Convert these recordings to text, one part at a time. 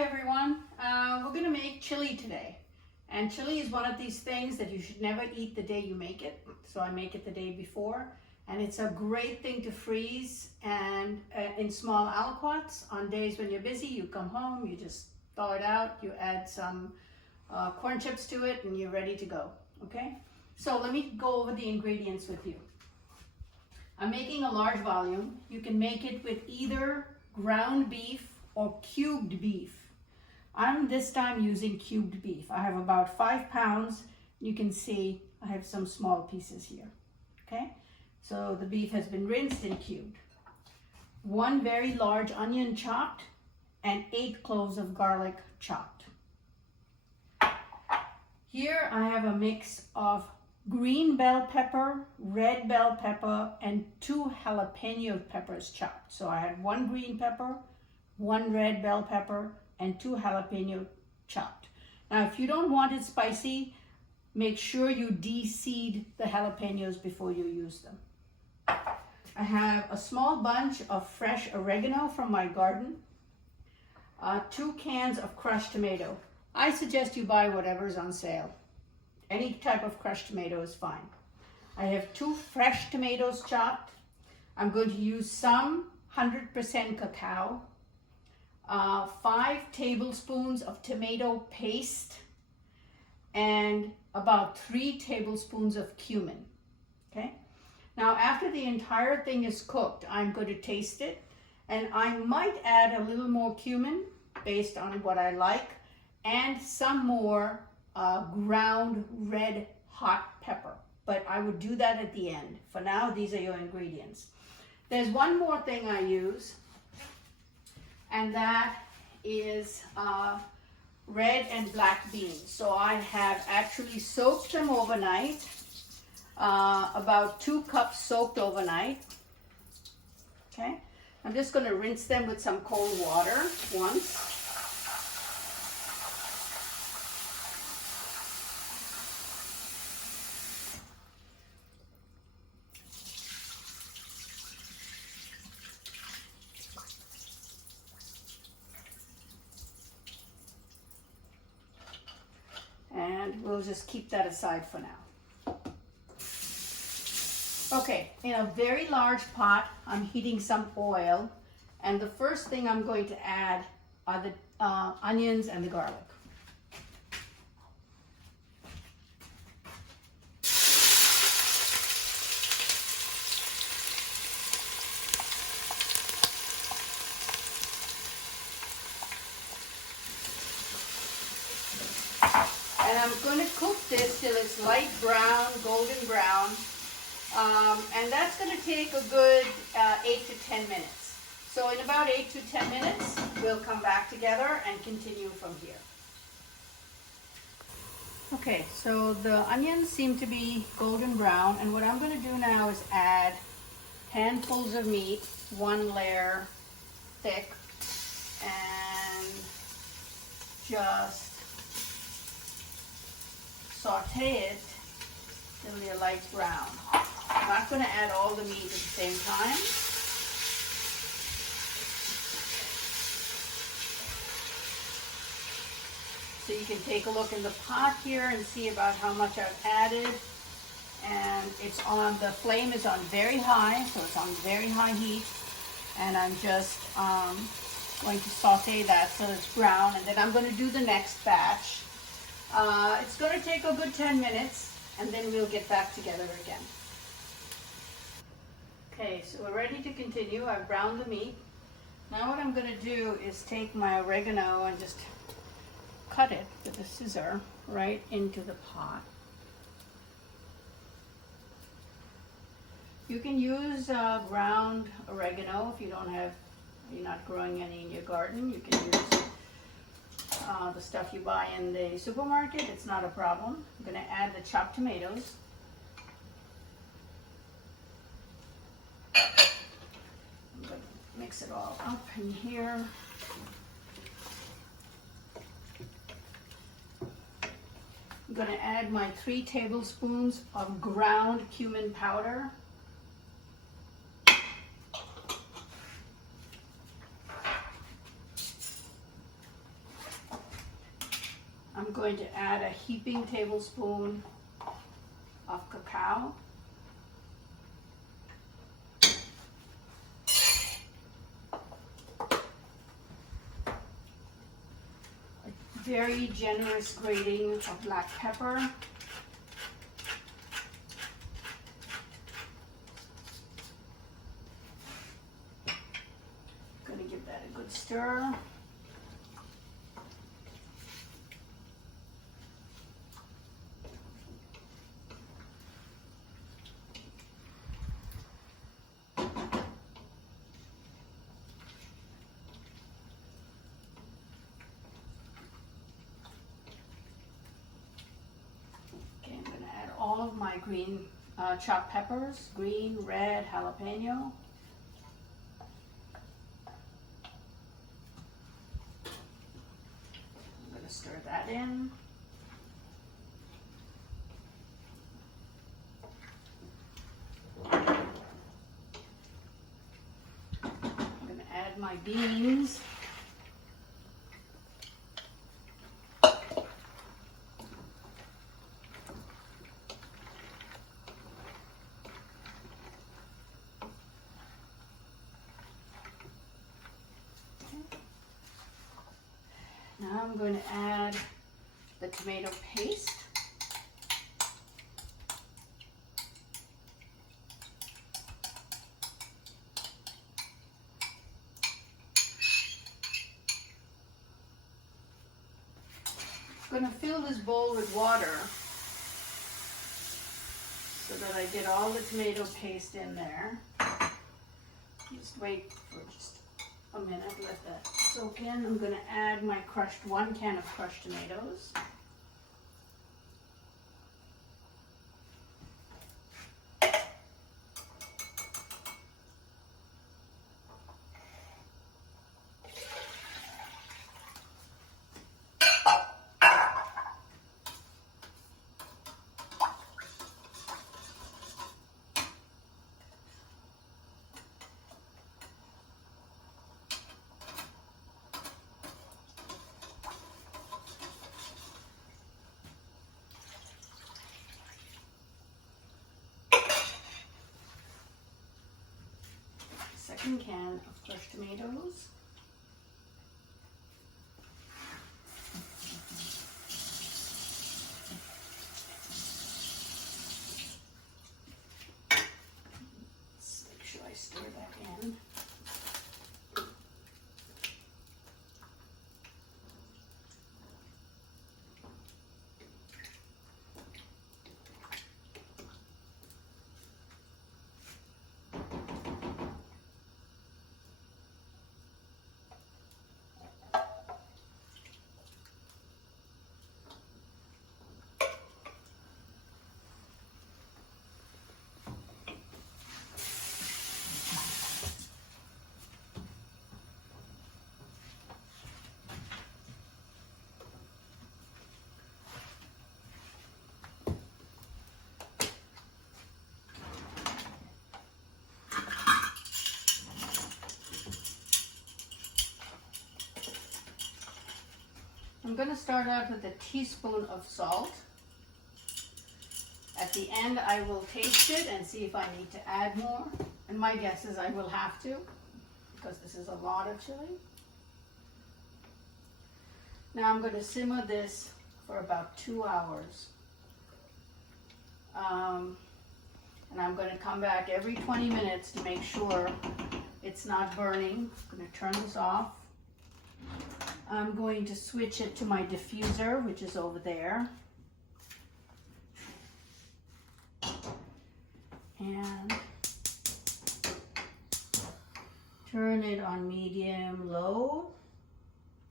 Hi everyone, we're going to make chili today, and chili is one of these things that you should never eat the day you make it, so I make it the day before, and it's a great thing to freeze and in small aliquots. On days when you're busy, you come home, you just thaw it out, you add some corn chips to it, and you're ready to go. Okay, so let me go over the ingredients with you. I'm making a large volume. You can make it with either ground beef or cubed beef. I'm this time using cubed beef. I have about 5 pounds. You can see I have some small pieces here. Okay, so the beef has been rinsed and cubed. 1 very large onion chopped and 8 cloves of garlic chopped. Here I have a mix of green bell pepper, red bell pepper, and 2 jalapeno peppers chopped. So I had 1 green pepper, 1 red bell pepper, and 2 jalapeno chopped. Now, if you don't want it spicy, make sure you de-seed the jalapenos before you use them. I have a small bunch of fresh oregano from my garden, 2 cans of crushed tomato. I suggest you buy whatever's on sale. Any type of crushed tomato is fine. I have 2 fresh tomatoes chopped. I'm going to use some 100% cacao, 5 tablespoons of tomato paste, and about 3 tablespoons of cumin. Okay. Now, after the entire thing is cooked, I'm going to taste it, and I might add a little more cumin based on what I like, and some more ground red hot pepper. But I would do that at the end. For now, these are your ingredients. There's one more thing I use, and that is red and black beans. So I have actually soaked them overnight, about 2 cups soaked overnight. Okay, I'm just going to rinse them with some cold water once. And we'll just keep that aside for now. Okay, in a very large pot, I'm heating some oil, and the first thing I'm going to add are the onions and the garlic. And I'm going to cook this till it's light brown, golden brown, and that's going to take a good 8 to 10 minutes. So in about 8 to 10 minutes, we'll come back together and continue from here. Okay, so the onions seem to be golden brown, and what I'm going to do now is add handfuls of meat, 1 layer thick, and just saute it till they're light brown. I'm not going to add all the meat at the same time. So you can take a look in the pot here and see about how much I've added. And it's on, the flame is on very high, so it's on very high heat. And I'm just going to saute that so it's brown, and then I'm going to do the next batch. It's going to take a good 10 minutes, and then we'll get back together again. Okay, so we're ready to continue. I've browned the meat. Now what I'm going to do is take my oregano and just cut it with a scissor right into the pot. You can use ground oregano if you don't have, you're not growing any in your garden. You can use the stuff you buy in the supermarket. It's not a problem. I'm going to add the chopped tomatoes. I'm going to mix it all up in here. I'm going to add my 3 tablespoons of ground cumin powder. I'm going to add a heaping tablespoon of cacao. A very generous grating of black pepper. Going to give that a good stir. All of my green chopped peppers, green, red, jalapeno. I'm going to stir that in. I'm going to add my beans. Now I'm going to add the tomato paste. I'm going to fill this bowl with water so that I get all the tomato paste in there. Just wait for just a minute, let that soak in. I'm going to add my one can of crushed tomatoes. Second can of crushed tomatoes. Let's make sure I stir that in. I'm going to start out with a teaspoon of salt. At the end, I will taste it and see if I need to add more. And my guess is I will have to, because this is a lot of chili. Now I'm going to simmer this for about 2 hours. And I'm going to come back every 20 minutes to make sure it's not burning. I'm going to turn this off. I'm going to switch it to my diffuser, which is over there. And turn it on medium low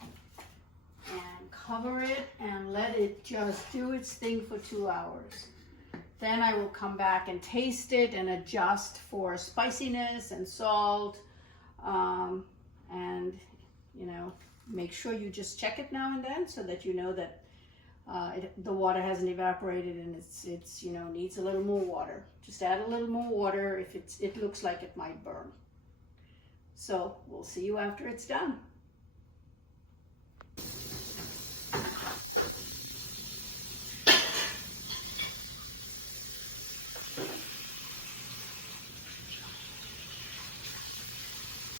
and cover it and let it just do its thing for 2 hours. Then I will come back and taste it and adjust for spiciness and salt, and make sure you just check it now and then so that you know that the water hasn't evaporated and it's needs a little more water. Just add a little more water if it looks like it might burn. So we'll see you after it's done.